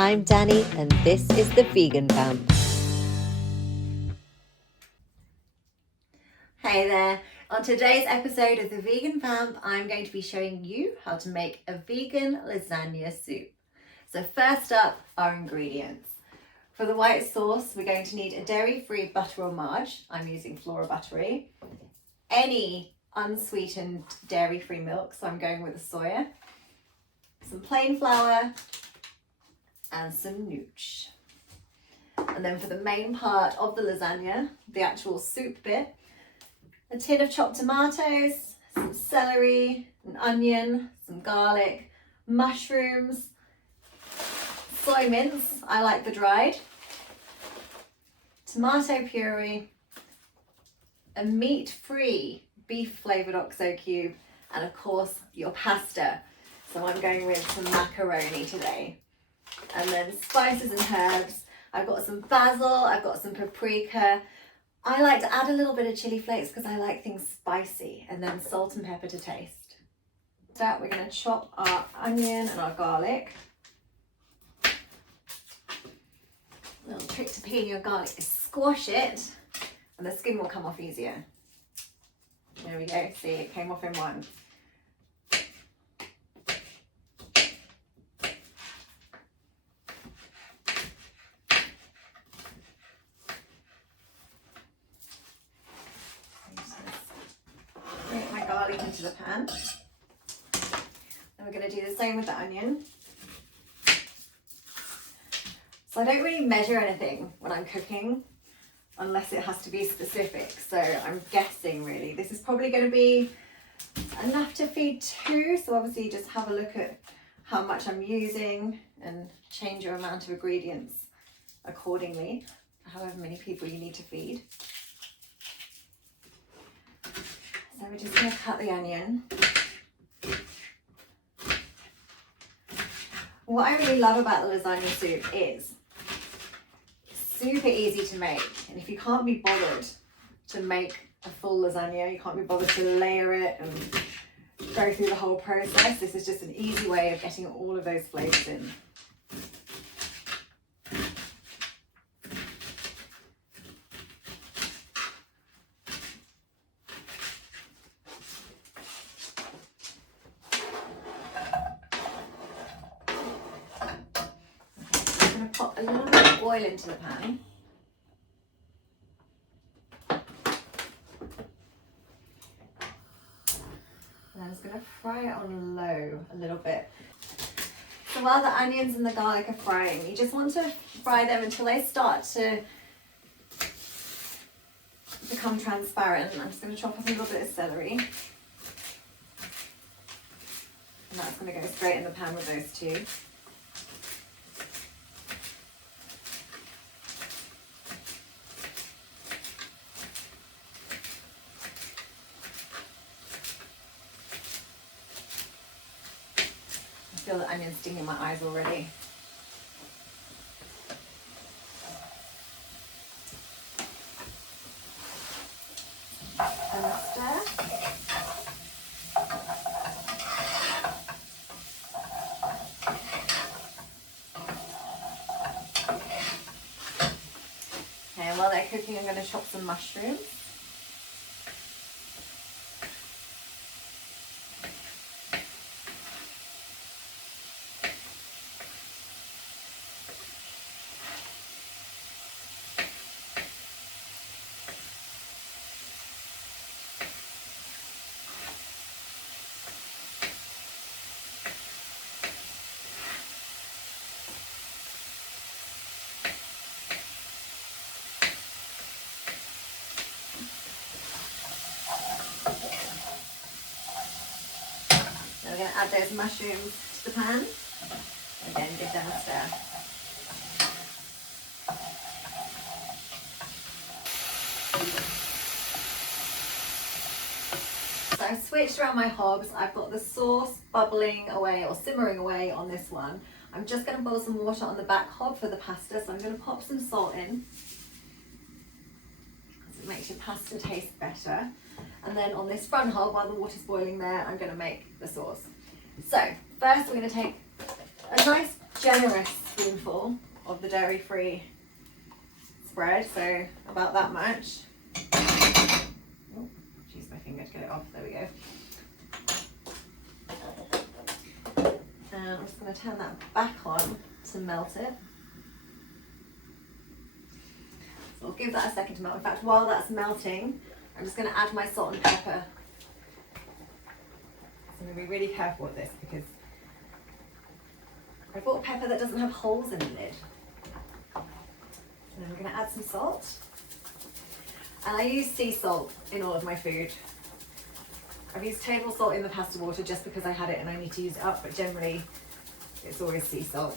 I'm Danny and this is the Vegan Vamp. Hey there! On today's episode of the Vegan Vamp, I'm going to be showing you how to make a vegan lasagna soup. So first up, our ingredients. For the white sauce, we're going to need a dairy-free butter or marge. I'm using Flora Buttery. Any unsweetened dairy-free milk, so I'm going with the soya. Some plain flour and some nooch. And then for the main part of the lasagna, the actual soup bit, a tin of chopped tomatoes, some celery, an onion, some garlic, mushrooms, soy mince, I like the dried, tomato puree, a meat-free beef flavoured oxo cube, and of course your pasta. So I'm going with some macaroni today. And then spices and herbs. I've got some basil, I've got some paprika. I like to add a little bit of chili flakes because I like things spicy, and then salt and pepper to taste. So we're going to chop our onion and our garlic. A little trick to peeling your garlic is squash it and the skin will come off easier. There we go, see, it came off in one. Make my garlic into the pan. And we're going to do the same with the onion. So I don't really measure anything when I'm cooking unless it has to be specific. So I'm guessing really. This is probably going to be enough to feed two. So obviously just have a look at how much I'm using and change your amount of ingredients accordingly, however many people you need to feed. So we're just going to cut the onion. What I really love about the lasagna soup is it's super easy to make. And if you can't be bothered to make a full lasagna, you can't be bothered to layer it and go through the whole process, this is just an easy way of getting all of those flavours in. Pop a little bit of oil into the pan. And I'm just going to fry it on low a little bit. So while the onions and the garlic are frying, you just want to fry them until they start to become transparent. I'm just going to chop up a little bit of celery. And that's going to go straight in the pan with those two. I feel the onion stinging in my eyes already. And stir. Okay, and while they're cooking, I'm going to chop some mushrooms. Now we're going to add those mushrooms to the pan. Again, give them a stir. So I've switched around my hobs. I've got the sauce bubbling away or simmering away on this one. I'm just going to boil some water on the back hob for the pasta. So I'm going to pop some salt in. It makes your pasta taste better. And then on this front hob, while the water's boiling there, I'm going to make the sauce. So first we're going to take a nice generous tablespoonful of the dairy-free spread, so about that much. Oh, use my finger to get it off. There we go. And I'm just going to turn that back on to melt it. So I'll give that a second to melt. In fact, while that's melting, I'm just going to add my salt and pepper. So I'm going to be really careful with this because I bought a pepper that doesn't have holes in the lid. And then we're going to add some salt. And I use sea salt in all of my food. I've used table salt in the pasta water just because I had it and I need to use it up, but generally it's always sea salt.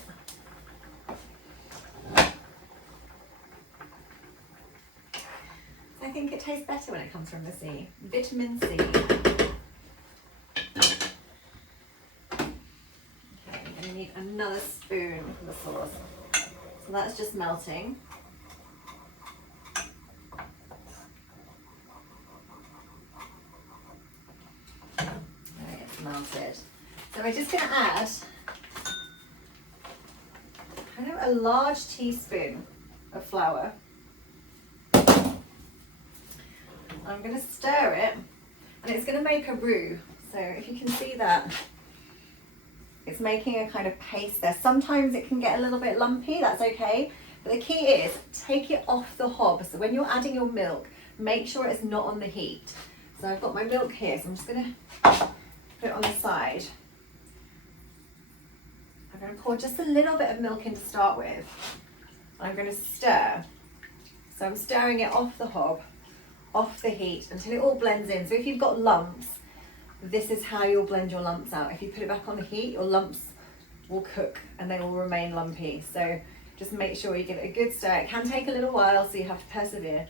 I think it tastes better when it comes from the sea. Vitamin C. Okay, I'm going to need another spoon for the sauce. So that's just melting. There, it's melted. So we're just going to add kind of a large teaspoon of flour. I'm going to stir it and it's going to make a roux. So if you can see that, it's making a kind of paste there. Sometimes it can get a little bit lumpy, that's okay. But the key is take it off the hob. So when you're adding your milk, make sure it's not on the heat. So I've got my milk here, so I'm just going to put it on the side. I'm going to pour just a little bit of milk in to start with. I'm going to stir. So I'm stirring it off the hob, off the heat until it all blends in. So if you've got lumps, this is how you'll blend your lumps out. If you put it back on the heat, your lumps will cook and they will remain lumpy. So just make sure you give it a good stir. It can take a little while, so you have to persevere.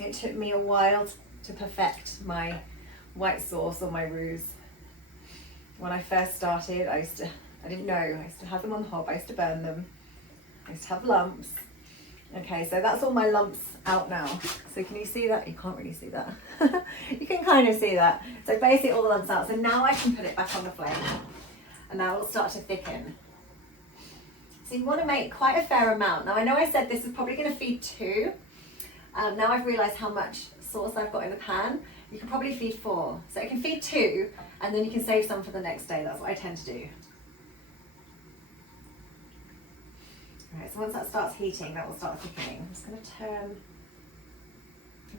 It took me a while to perfect my white sauce or my roux. When I first started, I didn't know, I used to have them on the hob, I used to burn them, I used to have lumps. Okay, so that's all my lumps out now. So can you see that? You can't really see that. You can kind of see that. So basically all the lumps out. So now I can put it back on the flame. And now it'll start to thicken. So you want to make quite a fair amount. Now I know I said this is probably going to feed 2. Now I've realised how much sauce I've got in the pan. You can probably feed 4. So it can feed 2 and then you can save some for the next day. That's what I tend to do. Right, so once that starts heating, that will start thickening. I'm just going to turn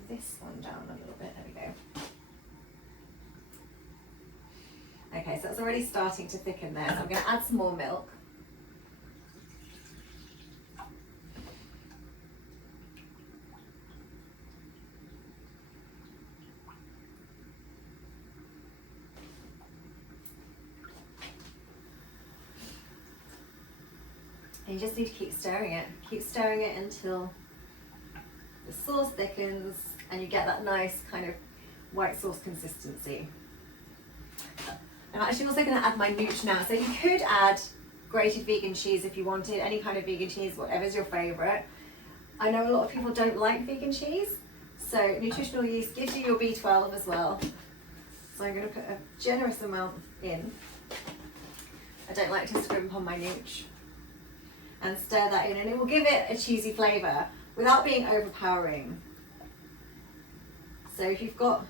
this one down a little bit. There we go. Okay, so it's already starting to thicken there. So I'm going to add some more milk. And you just need to keep stirring it. Keep stirring it until the sauce thickens and you get that nice kind of white sauce consistency. I'm actually also going to add my nooch now. So you could add grated vegan cheese if you wanted, any kind of vegan cheese, whatever's your favourite. I know a lot of people don't like vegan cheese, so nutritional yeast gives you your B12 as well. So I'm going to put a generous amount in. I don't like to scrimp on my nooch. And stir that in, and it will give it a cheesy flavour without being overpowering. So if you've got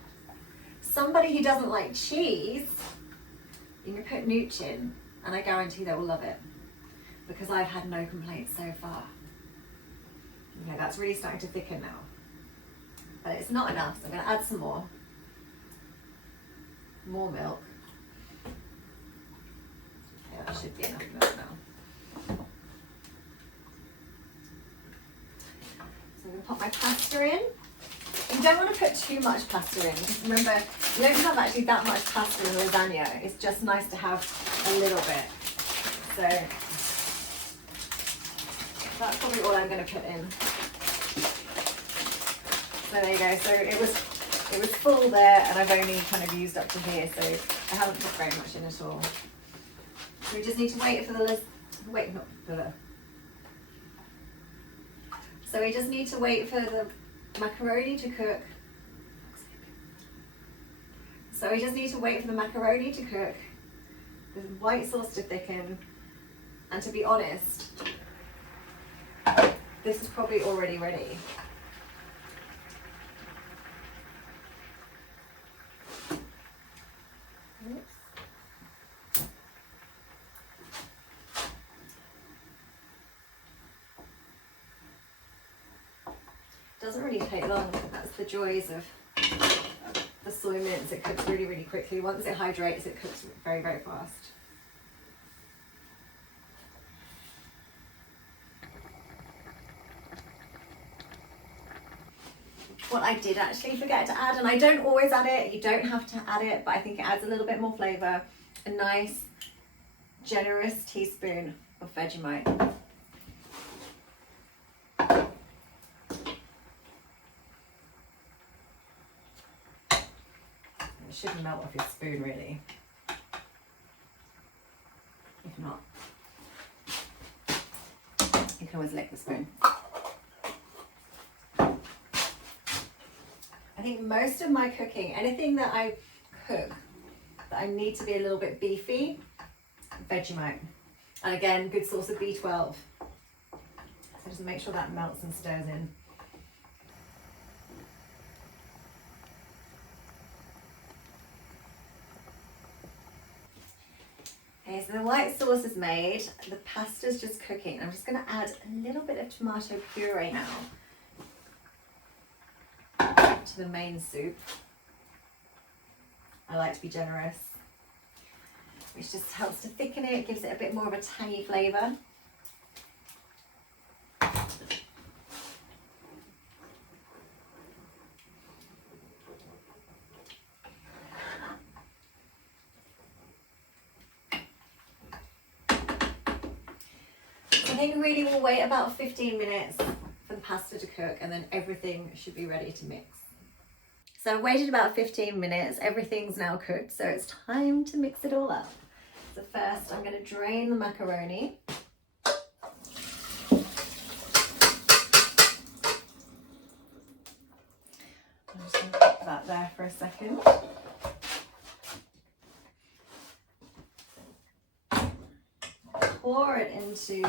somebody who doesn't like cheese, you can put nooch in and I guarantee they will love it because I've had no complaints so far. Okay, that's really starting to thicken now, but it's not enough, so I'm going to add some more milk. Okay, that should be enough milk now. I'm going to put my pasta in. You don't want to put too much pasta in. Because remember, you don't have actually that much pasta in lasagna. It's just nice to have a little bit. So that's probably all I'm going to put in. So there you go. So it was full there, and I've only kind of used up to here. So I haven't put very much in at all. So we just need to wait for the So we just need to wait for the macaroni to cook. The the white sauce to thicken, and to be honest, this is probably already ready. Doesn't really take long. That's the joys of the soy mince. It cooks really, really quickly. Once it hydrates, it cooks very, very fast. What I did actually forget to add, and I don't always add it, you don't have to add it, but I think it adds a little bit more flavour, a nice, generous teaspoon of Vegemite. It should melt off your spoon really. If not, you can always lick the spoon. I think most of my cooking, anything that I cook that I need to be a little bit beefy, Vegemite. And again, good source of B12. So just make sure that melts and stirs in. Okay, so the white sauce is made, the pasta's just cooking. I'm just going to add a little bit of tomato puree now to the main soup. I like to be generous, which just helps to thicken it, gives it a bit more of a tangy flavour. I think really we'll wait about 15 minutes for the pasta to cook, and then everything should be ready to mix. So I've waited about 15 minutes, everything's now cooked, so it's time to mix it all up. So first I'm going to drain the macaroni. I'm just going to put that there for a second. Pour it into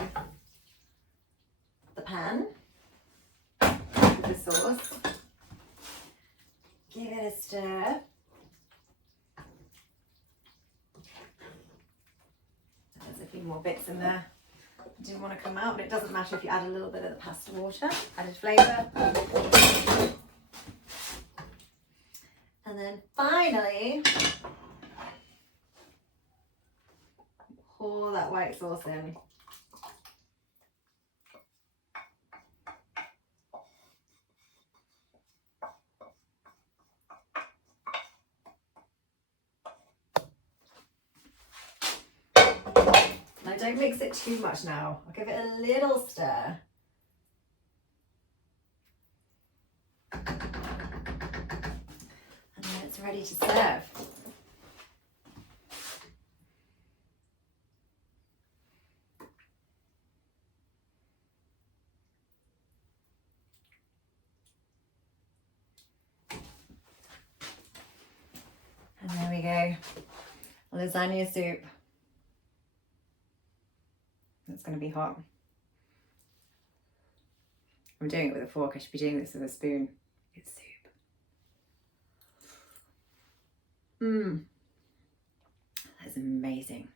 the pan with the sauce. Give it a stir. There's a few more bits in there. I didn't want to come out, but it doesn't matter if you add a little bit of the pasta water, added flavour. And then finally, pour that white sauce in. Now don't mix it too much now. I'll give it a little stir. And then it's ready to serve. And there we go, lasagna soup. It's going to be hot. I'm doing it with a fork, I should be doing this with a spoon. It's soup. That's amazing.